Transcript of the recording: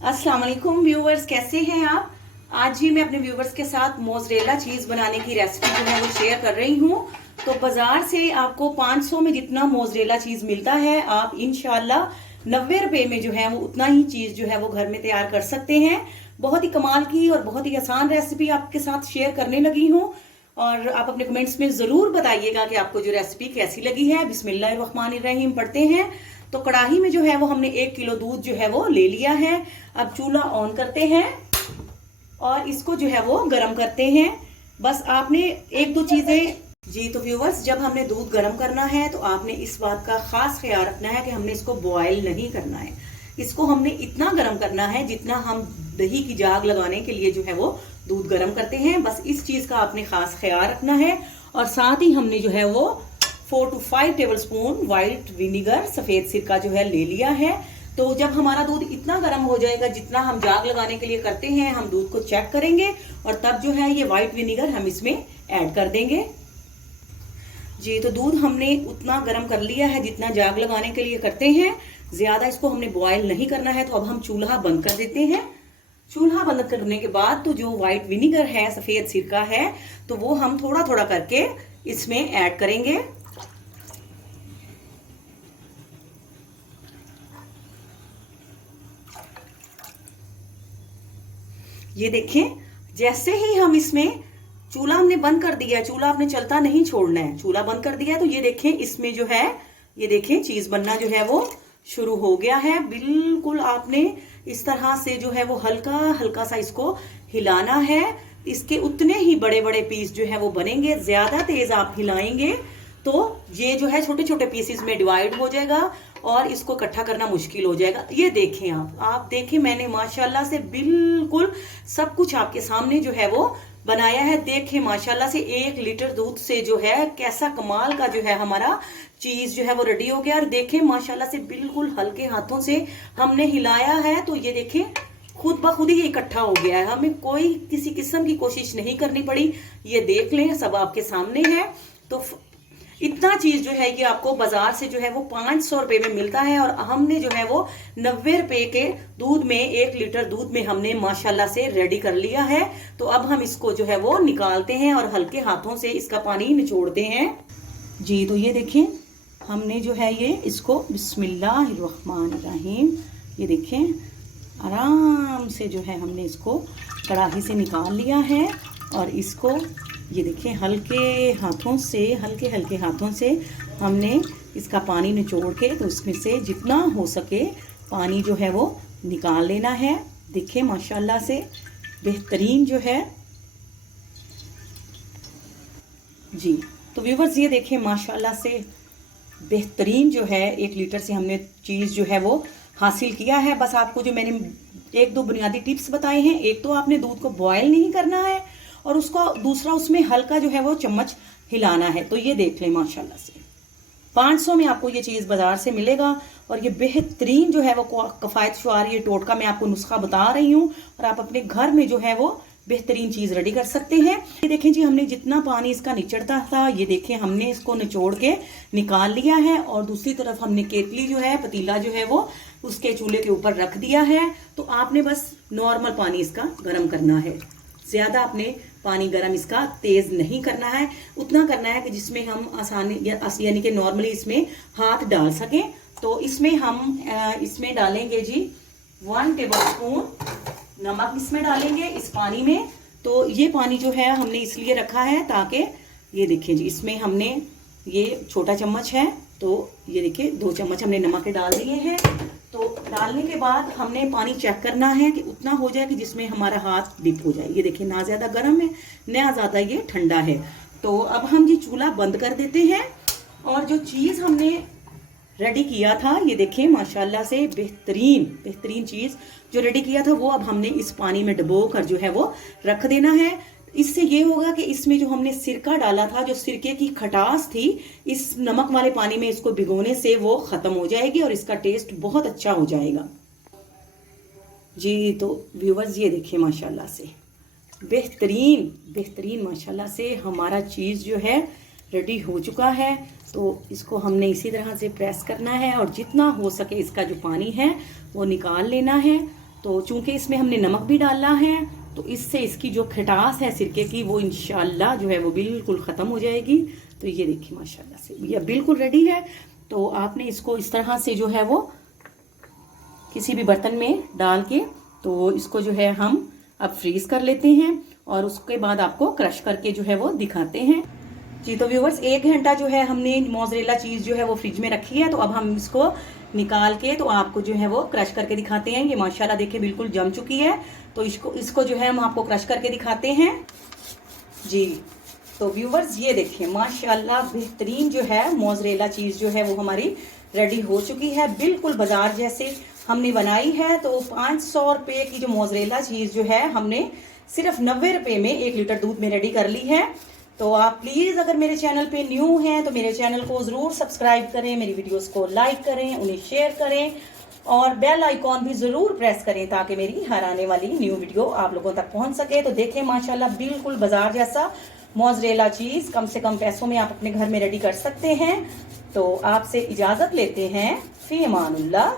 अस्सलाम वालेकुम व्यूवर्स, कैसे हैं आप। आज ही मैं अपने व्यूवर्स के साथ मोज़रेला चीज बनाने की रेसिपी जो है वो शेयर कर रही हूँ। तो बाजार से आपको 500 में जितना मोज़रेला चीज मिलता है, आप इंशाल्लाह 90 रुपए में जो है वो उतना ही चीज जो है वो घर में तैयार कर सकते हैं। बहुत ही कमाल की और बहुत ही आसान रेसिपी आपके साथ शेयर करने लगी हूँ। और आप अपने कमेंट्स में जरूर बताइएगा कि आपको जो रेसिपी कैसी लगी है। बिस्मिल्लाहिर्रहमानिर्रहीम पढ़ते हैं। तो कढ़ाई में जो है वो हमने 1 किलो दूध जो है वो ले लिया है। अब चूल्हा ऑन करते हैं और इसको जो है वो गर्म करते हैं। बस आपने एक दो चीजें जी तो व्यूवर्स, जब हमने दूध गर्म करना है तो आपने इस बात का खास ख्याल रखना है कि हमने इसको बॉयल नहीं करना है। इसको हमने इतना गर्म करना है जितना हम दही की जाग लगाने के लिए जो है वो दूध गर्म करते हैं। बस इस चीज का आपने खास ख्याल रखना है। और साथ ही हमने जो है वो 4 to 5 table spoon white vinegar, सफेद सिरका जो है ले लिया है। तो जब हमारा दूध इतना गर्म हो जाएगा जितना हम जाग लगाने के लिए करते हैं, हम दूध को चेक करेंगे और तब जो है ये व्हाइट विनीगर हम इसमें ऐड कर देंगे। जी तो दूध हमने उतना गर्म कर लिया है जितना जाग लगाने के लिए करते हैं। ज्यादा इसको हमने बॉयल नहीं करना है। तो अब हम चूल्हा बंद कर देते हैं। चूल्हा बंद करने के बाद तो जो व्हाइट विनीगर है, सफेद सिरका है, तो वो हम थोड़ा थोड़ा करके इसमें ऐड करेंगे। ये देखें, जैसे ही हम इसमें चूल्हा हमने बंद कर दिया है, चूल्हा आपने चलता नहीं छोड़ना है, चूल्हा बंद कर दिया है, तो ये देखें इसमें जो है, ये देखें चीज बनना जो है वो शुरू हो गया है। बिल्कुल आपने इस तरह से जो है वो हल्का हल्का सा इसको हिलाना है। इसके उतने ही बड़े बड़े पीस जो है वो बनेंगे। ज्यादा तेज आप हिलाएंगे तो ये जो है छोटे छोटे पीसेस में डिवाइड हो जाएगा और इसको इकट्ठा करना मुश्किल हो जाएगा। ये देखें आप देखें, मैंने माशाल्लाह से बिल्कुल सब कुछ आपके सामने जो है वो बनाया है। देखें माशाल्लाह से 1 लीटर दूध से जो है कैसा कमाल का जो है हमारा चीज जो है वो रेडी हो गया। और देखें माशाल्लाह से बिल्कुल हल्के हाथों से हमने हिलाया है तो ये देखें खुद ब खुद ही इकट्ठा हो गया है। हमें कोई किसी किस्म की कोशिश नहीं करनी पड़ी। ये देख लें, सब आपके सामने है। तो इतना चीज जो है ये आपको बाजार से जो है वो 500 रुपए में मिलता है। और हमने जो है वो 90 रुपए के दूध में, 1 लीटर दूध में हमने माशाल्लाह से रेडी कर लिया है। तो अब हम इसको जो है वो निकालते हैं और हल्के हाथों से इसका पानी निचोड़ते हैं। जी तो ये देखें, हमने जो है ये इसको बिस्मिल्लाहिर्रहमानिर्रहीम, ये देखें आराम से जो है हमने इसको कढ़ाई से निकाल लिया है। और इसको ये देखें हल्के हल्के हाथों से हमने इसका पानी निचोड़ के, तो इसमें से जितना हो सके पानी जो है वो निकाल लेना है। देखें माशाल्लाह से बेहतरीन जो है। जी तो व्यूवर्स, ये देखें माशाल्लाह से बेहतरीन जो है 1 लीटर से हमने चीज़ जो है वो हासिल किया है। बस आपको जो मैंने 1-2 बुनियादी टिप्स बताए हैं, एक तो आपने दूध को बॉयल नहीं करना है और उसको दूसरा उसमें हल्का जो है वो चम्मच हिलाना है। तो ये देख लें माशाल्लाह से 500 में आपको ये चीज़ बाजार से मिलेगा। और ये बेहतरीन जो है वो कफायत शुआर, ये टोटका मैं आपको नुस्खा बता रही हूँ और आप अपने घर में जो है वो बेहतरीन चीज़ रेडी कर सकते हैं। ये देखें जी, हमने जितना पानी इसका निचड़ता था, ये देखें हमने इसको निचोड़ के निकाल लिया है। और दूसरी तरफ हमने केतली जो है, पतीला जो है वो उसके चूल्हे के ऊपर रख दिया है। तो आपने बस नॉर्मल पानी इसका गर्म करना है। ज्यादा आपने पानी गर्म इसका तेज नहीं करना है। उतना करना है कि जिसमें हम आसानी यानी कि नॉर्मली इसमें हाथ डाल सकें। तो इसमें हम इसमें डालेंगे जी 1 टेबल स्पून नमक इसमें डालेंगे इस पानी में। तो ये पानी जो है हमने इसलिए रखा है ताकि ये देखिए जी, इसमें हमने ये छोटा चम्मच है तो ये देखिए 2 चम्मच हमने नमक के डाल दिए हैं। तो डालने के बाद हमने पानी चेक करना है कि उतना हो जाए कि जिसमें हमारा हाथ डिप हो जाए। ये देखिए ना ज्यादा गर्म है ना ज्यादा ये ठंडा है। तो अब हम ये चूल्हा बंद कर देते हैं और जो चीज हमने रेडी किया था, ये देखें माशाल्लाह से बेहतरीन चीज जो रेडी किया था वो अब हमने इस पानी में डुबो कर जो है वो रख देना है। इससे ये होगा कि इसमें जो हमने सिरका डाला था, जो सिरके की खटास थी, इस नमक वाले पानी में इसको भिगोने से वो खत्म हो जाएगी और इसका टेस्ट बहुत अच्छा हो जाएगा। जी तो व्यूवर्स, ये देखिए माशाल्लाह से बेहतरीन माशाल्लाह से हमारा चीज़ जो है रेडी हो चुका है। तो इसको हमने इसी तरह से प्रेस करना है और जितना हो सके इसका जो पानी है वो निकाल लेना है। तो चूंकि इसमें हमने नमक भी डाला है तो इससे इसकी जो खटास है सिरके की वो इंशाल्लाह जो है वो बिल्कुल ख़त्म हो जाएगी। तो ये देखिए माशाल्लाह से ये बिल्कुल रेडी है। तो आपने इसको इस तरह से जो है वो किसी भी बर्तन में डाल के तो इसको जो है हम अब फ्रीज कर लेते हैं और उसके बाद आपको क्रश करके जो है वो दिखाते हैं। जी तो व्यूवर्स 1 घंटा जो है हमने मोज़रेला चीज़ जो है वो फ्रिज में रखी है। तो अब हम इसको निकाल के तो आपको जो है वो क्रश करके दिखाते हैं। ये माशाल्लाह देखिए बिल्कुल जम चुकी है। तो इसको जो है हम आपको क्रश करके दिखाते हैं। जी तो व्यूवर्स ये देखिए माशाल्लाह बेहतरीन जो है मोज़रेला चीज़ जो है वो हमारी रेडी हो चुकी है, बिल्कुल बाजार जैसे हमने बनाई है। तो 500 रुपये की जो मोज़रेला चीज़ जो है हमने सिर्फ 90 रुपये में 1 लीटर दूध में रेडी कर ली है। तो आप प्लीज़ अगर मेरे चैनल पे न्यू हैं तो मेरे चैनल को ज़रूर सब्सक्राइब करें, मेरी वीडियोस को लाइक करें, उन्हें शेयर करें और बेल आइकॉन भी ज़रूर प्रेस करें ताकि मेरी हर आने वाली न्यू वीडियो आप लोगों तक पहुंच सके। तो देखें माशाल्लाह बिल्कुल बाजार जैसा मोज़रेला चीज़ कम से कम पैसों में आप अपने घर में रेडी कर सकते हैं। तो आपसे इजाज़त लेते हैं, फ़ी अमानुल्लाह।